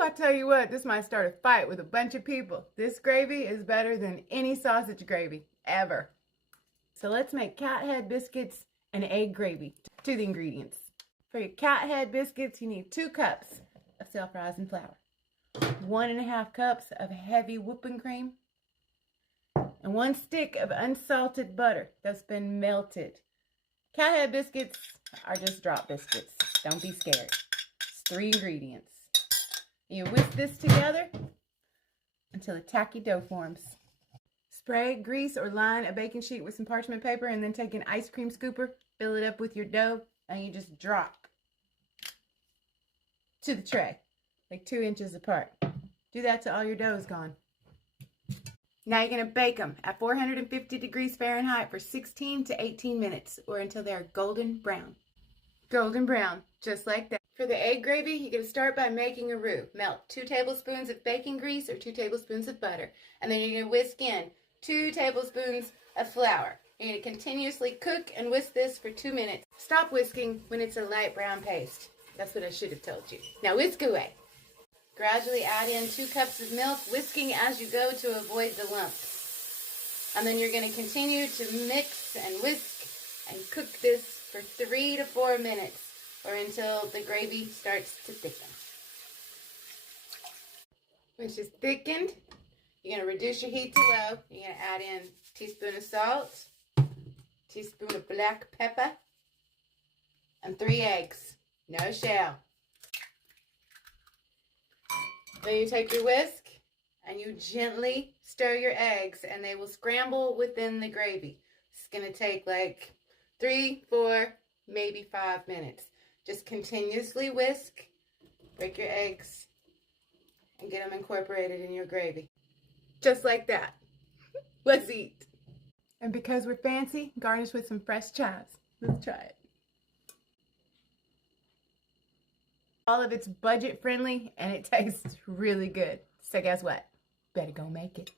I tell you what, this might start a fight with a bunch of people. This gravy is better than any sausage gravy, ever. So let's make cat head biscuits and egg gravy. To the ingredients. For your cat head biscuits, you need 2 cups of self-rising flour, 1.5 cups of heavy whipping cream, and 1 stick of unsalted butter that's been melted. Cat head biscuits are just drop biscuits. Don't be scared. It's 3 ingredients. You whisk this together until a tacky dough forms. Spray, grease, or line a baking sheet with some parchment paper and then take an ice cream scooper, fill it up with your dough, and you just drop to the tray, like 2 inches apart. Do that till all your dough is gone. Now you're going to bake them at 450 degrees Fahrenheit for 16 to 18 minutes or until they're golden brown. Golden brown, just like that. For the egg gravy, you're going to start by making a roux. Melt 2 tablespoons of baking grease or 2 tablespoons of butter. And then you're going to whisk in 2 tablespoons of flour. You're going to continuously cook and whisk this for 2 minutes. Stop whisking when it's a light brown paste. That's what I should have told you. Now whisk away. Gradually add in 2 cups of milk, whisking as you go to avoid the lumps. And then you're going to continue to mix and whisk and cook this for 3 to 4 minutes or until the gravy starts to thicken. When it's thickened, you're going to reduce your heat to low. You're going to add in a teaspoon of salt, teaspoon of black pepper, and 3 eggs. No shell. Then you take your whisk and you gently stir your eggs and they will scramble within the gravy. It's going to take like 3, 4, maybe 5 minutes. Just continuously whisk, break your eggs, and get them incorporated in your gravy. Just like that. Let's eat. And because we're fancy, garnish with some fresh chives. Let's try it. All of it's budget friendly and it tastes really good. So guess what? Better go make it.